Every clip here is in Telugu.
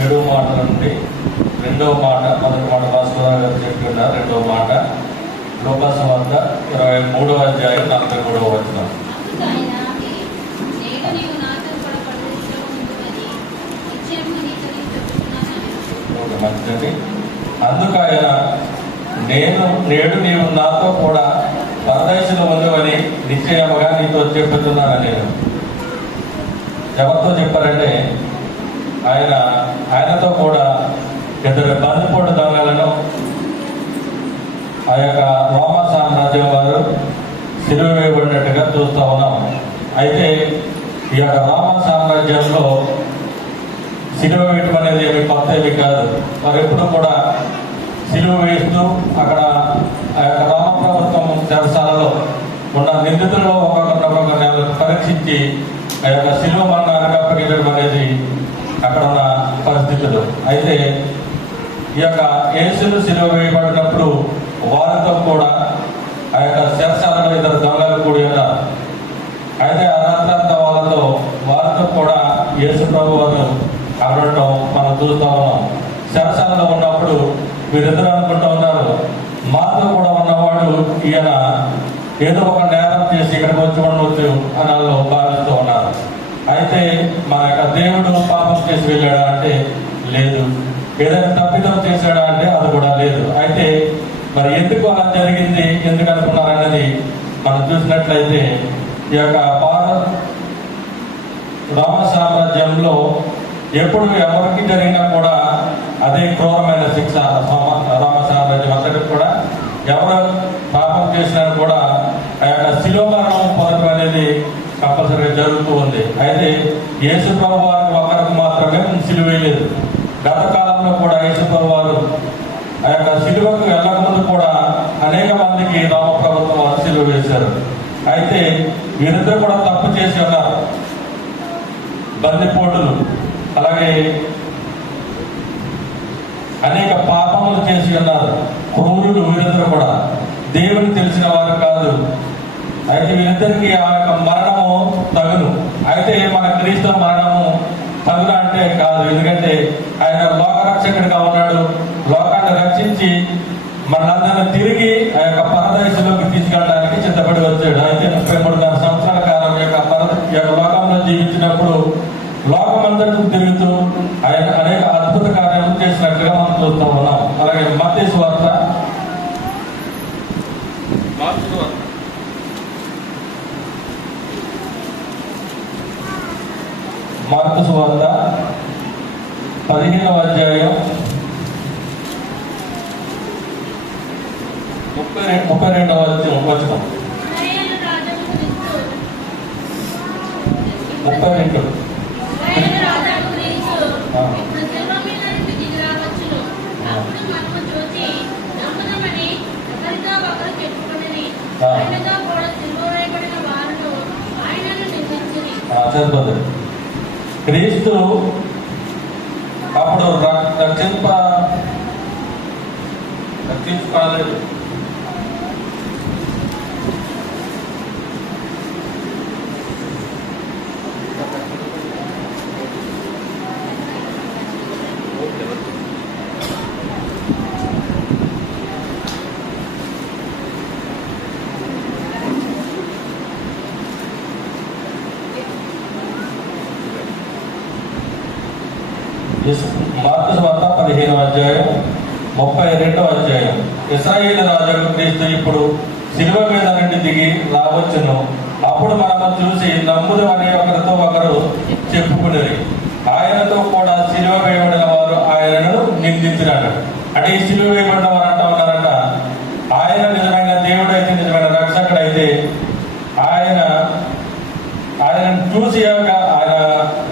7వ మాట నుండి 2వ మాట, మొదటి మాట భాస్కర్ గారు చెప్తున్నారు. 2వ మాట లోకా సువార్త 23వ అధ్యాయం 43వ వచనం. మంచిది. అందుకు ఆయన, నేడు నీవు నాతో కూడా పరదేశంలో ఉండవని నిశ్చయముగా నీతో చెప్పుతున్నాను. నేను ఎవరితో చెప్పారంటే ఆయనతో కూడా 2 బందిపోటు దొంగలను ఆ యొక్క రోమ సామ్రాజ్యం వారు సిలువ వేయబడినట్టుగా చూస్తూ ఉన్నాం. అయితే ఈ యొక్క రోమ సామ్రాజ్యంలో సిలువ వేయటం అనేది ఏమి కొత్త ఏమి కాదు. వారు ఎప్పుడు కూడా సిలువ వేస్తూ అక్కడ ఆ యొక్క రోమ ప్రభుత్వం చెరసాలలో ఉన్న నిందితుల్లో ఒక్కొక్క పరీక్షించి ఆ యొక్క సిలువ మరణానికి అప్పగించడం అనేది అక్కడ ఉన్న పరిస్థితులు. అయితే ఈ యొక్క యేసును సిలువ వేయబడినప్పుడు వారితో కూడా ఆ యొక్క చెరసాలలో 2 దొంగలు కూడి ఉన్నారు. అయితే ఆ రాత్రంతా వారితో కూడా యేసు ప్రభు వారు అడగటం మనం చూస్తూ ఉన్నాం. చెరసాలలో ఉన్నప్పుడు వీరిద్దరు అనుకుంటూ ఉన్నారు, మాతో కూడా ఉన్నవాడు ఈయన ఏదో ఒక నేరం చేసి ఇక్కడికి వచ్చి ఉండవచ్చు అని వాళ్ళు భావిస్తూ ఉన్నారు. అయితే మన యొక్క దేవుడు పాపం చేసి వెళ్ళాడా అంటే లేదు. ఏదైనా తప్పిదం చేశాడా అంటే అది కూడా లేదు. అయితే మరి ఎందుకు అలా జరిగింది, ఎందుకు అనుకున్నారన్నది మనం చూసినట్లయితే ఈ యొక్క రోమ సామ్రాజ్యంలో ఎప్పుడు ఎవరికి జరిగినా కూడా అదే క్రూరమైన శిక్ష. రోమ సామ్రాజ్యం అంతటి కూడా ఎవరు పాపం చేసినా కూడా ఆ యొక్క శిలువ మరణం పొందడం అనేది కంపల్సరీగా జరుగుతూ ఉంది. అయితే యేసు ప్రభు వారికి ఒకరికి మాత్రమే సిలువ వేయలేదు. గత కాలంలో కూడా యేసు ప్రభు వారు ఆ యొక్క సిలువకు వెళ్ళకముందు కూడా అనేక మందికి రోమ ప్రభుత్వం వారు సిలువ వేశారు. అయితే వీరిద్దరు కూడా తప్పు చేసి ఉన్నారు. బందిపోటులు, అలాగే అనేక పాపములు చేసి ఉన్నారు. క్రూరులు వీరిద్దరు కూడా దేవుని తెలిసిన వారు కాదు. అయితే వీరిద్దరికి ఆ యొక్క మరణము తగును. అయితే మన క్రీస్తు మరణము తగున అంటే కాదు. ఎందుకంటే ఆయన లోకరక్షకుడిగా ఉన్నాడు. లోకాన్ని రక్షించి మనందరినీ తిరిగి ఆ యొక్క పరదేశంలోకి తీసుకెళ్ళడానికి సిద్ధపడి వచ్చాడు. అయితే 33 సంవత్సరాల కాలం యొక్క లోకంలో జీవించినప్పుడు లోకమంతటికి తిరుగుతూ ఆయన అనేక అద్భుత కార్యాలు చేసినట్లుగా మనం చూస్తూ ఉన్నాం. అలాగే మత్తయి సువార్త, మార్కు సువార్త 15వ అధ్యాయం 32వ వచనం. 32 చదువుతుంది. క్రీస్తు అప్పుడు రక్షించుకోలేదు. మార్కు సువార్త 15వ అధ్యాయం 32వ అధ్యాయం. ఇశ్రాయేలు రాజు క్రీస్తు ఇప్పుడు శిలువ మీద నుండి దిగి రావచ్చును. అప్పుడు మనము చూసి నమ్ముదు అని ఒకరితో ఒకరు చెప్పుకునేది. ఆయనతో కూడా శిలువ వేయబడిన వారు ఆయనను నిందించినాడు. అంటే ఈ శిలువ వేయబడిన వారు అంటా ఉన్నారంట, ఆయన నిజమైన దేవుడు అయితే, నిజమైన రక్షకుడు అయితే ఆయన చూసి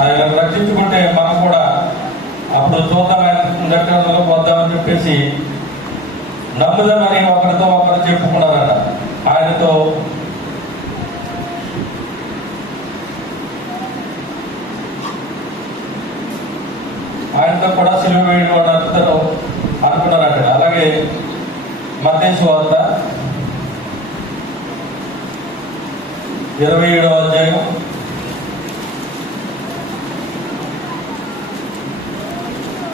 ఆయన రక్షించుకుంటే మనం కూడా అప్పుడు చూద్దాం, ఆయన రక్షణలో పోద్దామని చెప్పేసి నమ్ముదామని ఒకరితో ఒకరు చెప్పుకున్నారట. ఆయనతో కూడా సిలువ వేయడం అందరూ అనుకున్నారట. అలాగే మత్తయి సువార్త 27వ అధ్యాయం 31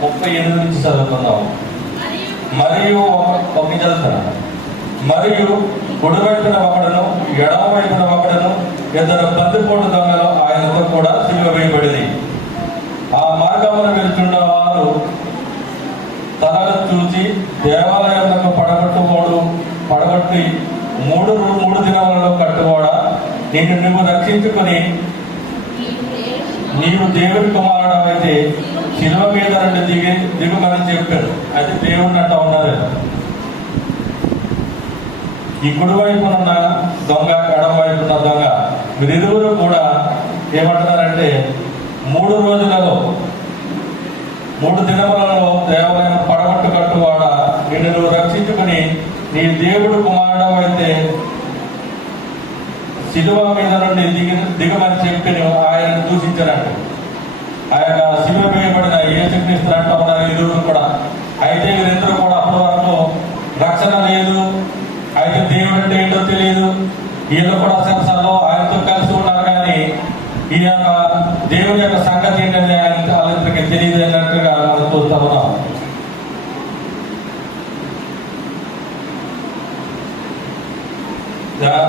38 నుంచి చదువుకుందాం. మరియు ఒక చదువుతున్నాను. మరియు కుడివైపున ఒకడును ఎడమ వైపున ఒకడును ఇద్దరు బందిపోటు దొంగలు ఆయనతో కూడా సిలువ వేయబడింది. ఆ మార్గమును వెళ్తున్న వారు తలలు చూసి దేవాలయంలో పడగొట్టి మూడు దినములలో కట్టుకోడా నిన్ను నువ్వు రక్షించుకుని నీవు దేవుడి కుమారుడు అయితే శిలువ మీద నుండి దిగుమని చెప్పారు. అయితే దేవుడిని అంటా ఉన్నారు. ఈ కుడి వైపునున్న దొంగ ఎడమ వైపున్న దొంగ వీరిరువురు కూడా ఏమంటున్నారంటే 3 రోజులలో 3 దినములలో దేవాలయం పడగొట్టు కట్టువాడ నిన్ను నువ్వు రక్షించుకుని నీ దేవుడు కుమారుడు అయితే శిలువ మీద నుండి దిగమని చెప్పి ఆయనను దూషించారంట. ఆ యొక్క శిలువ వేయబడిన యేసుక్రీస్తు అంటూ ఉన్నారు ఇరువురు కూడా. అయితే వీరిద్దరూ కూడా అప్పటి వరకు రక్షణ లేదు, అయితే దేవుడు అంటే ఏంటో తెలియదు, వీళ్ళు కూడా సరసలో ఆయనతో కలిసి ఉన్నారు. కానీ ఈ యొక్క దేవుని యొక్క సంగతి ఏంటంటే వాళ్ళకి తెలియదు అన్నట్టుగా మనం చూస్తా ఉన్నాం.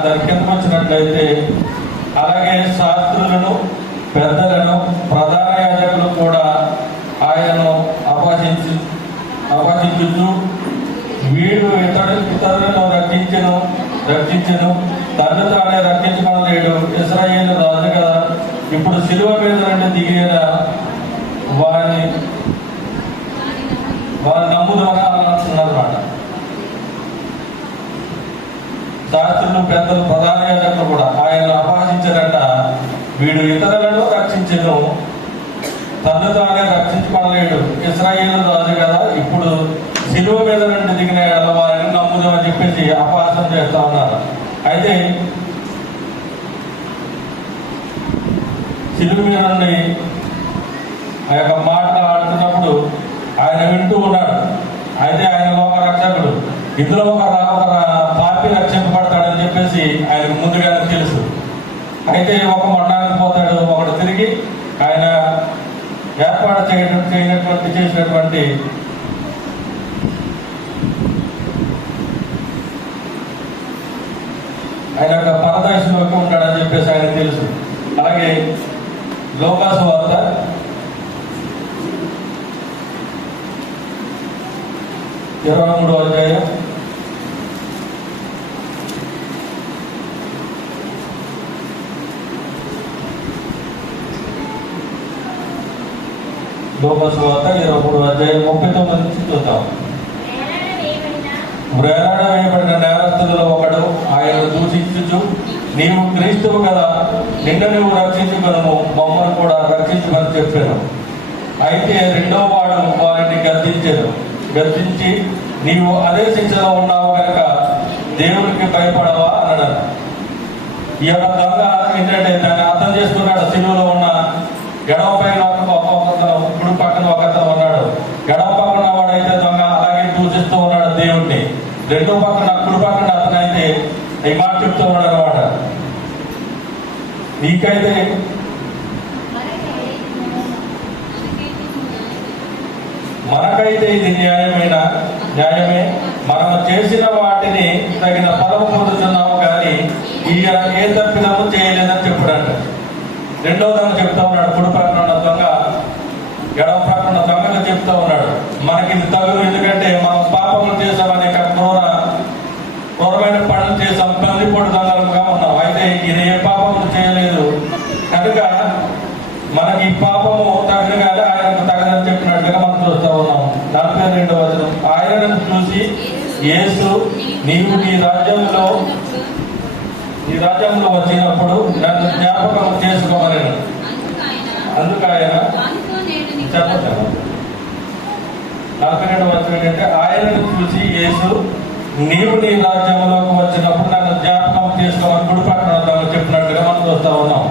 దాని కిందకు వచ్చినట్లయితే అలాగే శాస్త్రులను పెద్దలను ప్రధాన యాజకులు కూడా ఆయనను అపహసించు వీడు ఇతరులను రక్షించను తను తానే రక్షించుకోలేడు, ఇశ్రాయేలు రాజు కదా, ఇప్పుడు శిలువ మీద నుండి దిగిన వారిని నమ్ముదమని అన్నమాట. శాస్త్రులు పెద్దలు ప్రధాన యాజకులు కూడా ఆయన అపహసించారంట. వీడు ఇతరులను రక్షించను, తను తానే రక్షించుకోలేడు, ఇశ్రాయేలు రాజు కదా, ఇప్పుడు శిలువ మీద నుండి దిగిన వారిని నమ్ముదామని చెప్పేసి అపహాసం చేస్తా ఉన్నారు. అయితే శిలువ మీద నుండి ఆ యొక్క మాటలు ఆడుతున్నప్పుడు ఆయన వింటూ ఉన్నాడు. అయితే ఆయన ఒక రక్షకుడు, ఇందులో ఒక పాపి రక్షింపబడతాడని చెప్పేసి ఆయనకు ముందుగానే తెలుసు. అయితే ఒక మొండానికి పోతాడు, ఒకడు తిరిగి ఆయన ఏర్పాటు చేసినటువంటి ఆయన యొక్క పరదేశంలోకి ఉంటాడని చెప్పేసి ఆయన తెలుసు. అలాగే లోకాసు వార్త 23వ అధ్యాయం 39 నుంచి చూద్దాం. వేలాడ వేయబడిన నేరస్తులలో ఒకడు ఆయన దూషించుచు నీవు క్రీస్తువు కదా, నిన్ను నువ్వు రక్షించుకొనుము, మమ్మల్ని కూడా రక్షించమని చెప్పాను. అయితే రెండో వాడు వారిని గద్దించి నీవు అదే శిక్షలో ఉన్నావు కనుక దేవుడికి భయపడవా అన్నాడు. ఈ యొక్క దొంగ ఏంటంటే దాన్ని అర్థం చేసుకున్నాడు. శిలువలో ఉన్న ఎడమ పైన ఒకతను, కుడి పక్కన ఒకతను ఉన్నాడు. ఎడమ పక్కన వాడైతే దొంగ అలాగే దూషిస్తూ ఉన్నాడు దేవుడిని. రెండో పక్కన కుడి పక్కన అతనైతే ఈ మాట చెప్తూ ఉన్నాడు అనమాట. నీకైతే మనకైతే ఇది న్యాయమే, మనం చేసిన వాటిని తగిన ఫలము పొందుతున్నాము, కానీ ఈయన ఏ తప్పిదము చేయలేదని చెప్పాడంట. రెండో దొంగ చెప్తా ఉన్నాడు, కుడి పక్కన ఉన్న దొంగ ఎడమ పక్కన దొంగగా చెప్తా ఉన్నాడు, మనకి ఇది తగులు, ఎందుకంటే మనం పాపములు చేసామనే క్రూరమైన పనులు చేసాం, బందిపోటు దొంగలుగా ఉన్నాం. అయితే ఇది ఏ పాపములు చేయలేదు కనుక మనకి ఈ పాపము తగినగానే ఆయనకు తగదని చెప్పినట్టుగా మనం చూస్తా ఉన్నాం. 42వ వచనం, ఆయనను చూసి యేసు నీవు నీ రాజ్యంలో వచ్చినప్పుడు నన్ను జ్ఞాపకం చేసుకోమని. అందుకు ఆయన చెప్పండి. 42వ వచనం ఏంటంటే ఆయనను చూసి యేసు నీవు నీ రాజ్యంలోకి వచ్చినప్పుడు నన్ను జ్ఞాపకం చేసుకోమని కుడి పక్కన చెప్పినట్టుగా మనం చూస్తా ఉన్నాం.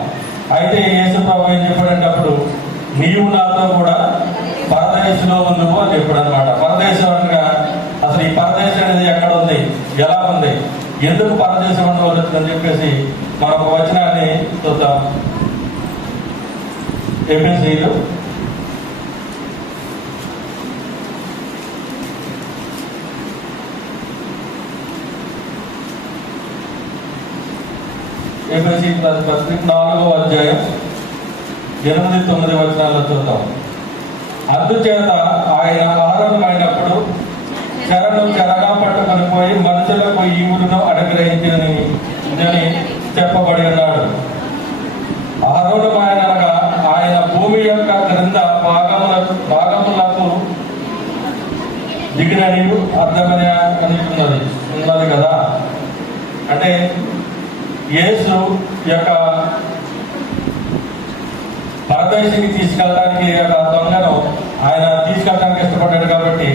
అయితే యేసు ప్రభు ఏం చెప్పాడంటే అప్పుడు నీవు నాతో కూడా పరదేశంలో ఉండువు అని చెప్పాడు అనమాట. పరదేశం అనగా అసలు ఈ పరదేశం అనేది ఎక్కడ ఉంది, ఎలా ఉంది, ఎందుకు పరదేశం ఉండవలసిందని చెప్పేసి మరొక వచనాన్ని చూద్దాం. ఎఫెసీయులు ఎఫెసీయులకు రాసిన పత్రిక 4వ అధ్యాయం 8-9 వచనాల్లో చూద్దాం. అందుచేత ఆయన ఆరంభమైనప్పుడు చెరను చెరగా పట్టుకొని పోయి మనుషులకు ఈవులను అనుగ్రహించని చెప్పబడి ఉన్నాడు. ఆరోహణమైనగా ఆయన భూమి యొక్క క్రింద భాగములకు దిగినని అర్థమని ఉన్నది కదా. అంటే యేసు యొక్క పరదేశికి తీసుకెళ్ళడానికి దొంగను ఆయన తీసుకెళ్ళడానికి ఇష్టపడ్డాడు కాబట్టి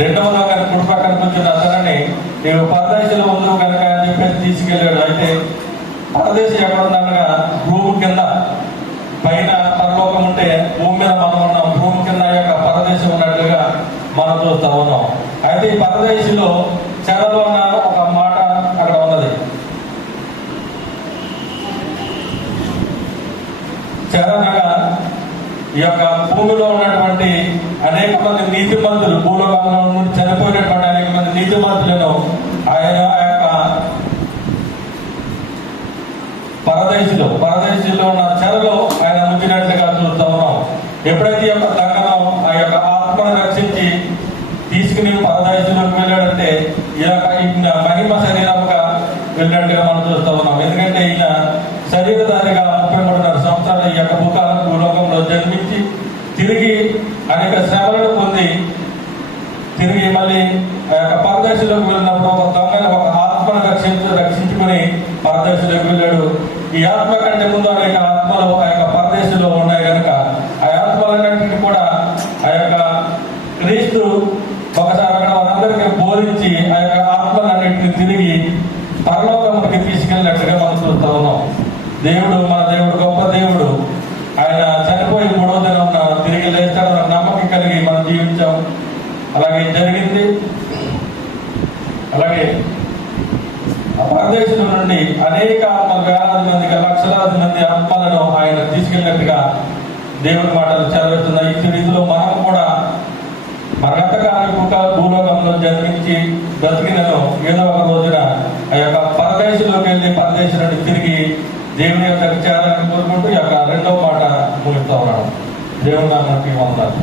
రెండవ లోకాన్ని కుడి పక్కన కూర్చున్న అతనని నీవు పరదేశంలో ఉండు కనుక అని చెప్పేసి తీసుకెళ్ళాడు. అయితే పరదేశం ఎక్కడ ఉందనగా భూమి కింద, పైన పరలోకం ఉంటే భూమి మీద మనం ఉన్నాం, భూమి కింద యొక్క పరదేశం ఉన్నట్లుగా మనం చూస్తా ఉన్నాం. అయితే ఈ పరదేశంలో చెరలో ఉన్న ఒక మాట అక్కడ ఉన్నది. చెరనగా ఈ యొక్క భూమిలో ఉన్నటువంటి అనేక మంది నీతిమంతులు, భూలోకంలో చనిపోయినటువంటి అనేక మంది నీతిమంతులను ఆయన యొక్క పరదేశంలో ఉన్న చెరలో ఆయన ఉంచినట్లుగా చూస్తూ ఉన్నాం. ఎప్పుడైతే ఈ యొక్క దొంగను ఆ యొక్క ఆత్మను రక్షించి తీసుకుని పరదేశంలోకి వెళ్ళాడంటే ఈయన మహిమ శరీరముగా వెళ్ళినట్టుగా మనం చూస్తూ ఉన్నాం. ఎందుకంటే ఈయన శరీరధారిగా 33.5 సంవత్సరాలు ఈ యొక్క భూలోకంలో జన్మించి తిరిగి అనేక శ్రమలను పొంది తిరిగి మళ్ళీ ఆ యొక్క పరదేశంలోకి వెళ్ళినప్పుడు ఒక దొంగను ఒక ఆత్మను రక్షించుకుని పరదేశంలోకి వెళ్ళాడు. ఈ ఆత్మ కంటే ముందు అనేక ఆత్మలు ఆ యొక్క పరదేశంలో ఉన్నాయి కనుక ఆ ఆత్మలన్నింటినీ కూడా ఆ యొక్క క్రీస్తు ఒకసారి అక్కడ వాళ్ళందరికీ బోధించి ఆ యొక్క ఆత్మలన్నింటినీ తిరిగి పరలోకమునికి తీసుకెళ్ళినట్టుగా మనం చూస్తూ ఉన్నాం. మన దేవుడు గొప్ప దేవుడు. ఆయన చనిపోయి 3వ దినం తిరిగి లేస్తాడన్న నమ్మకం కలిగి మనం జీవించాం. అలాగే జరిగింది. అలాగే ఆ పరదేశం నుండి అనేక ఆత్మలు, వేలాది మందికి, లక్షలాది మంది ఆత్మలను ఆయన తీసుకెళ్ళినట్టుగా దేవుడి మాటలు చదివిస్తున్నాయి. ఈ రీతిలో మనం కూడా మరణకాలిక భూలోకంలో జన్మించి బ్రతికినను ఏదో ఒక రోజున ఆ యొక్క పరదేశంలోకి వెళ్ళి పరదేశం నుండి తిరిగి దేవుని యొక్క విచారాన్ని కోరుకుంటూ ఈ యొక్క రెండవ మాట ముగిస్తా ఉన్నాడు. దేవుని నామానికి వందనాలు.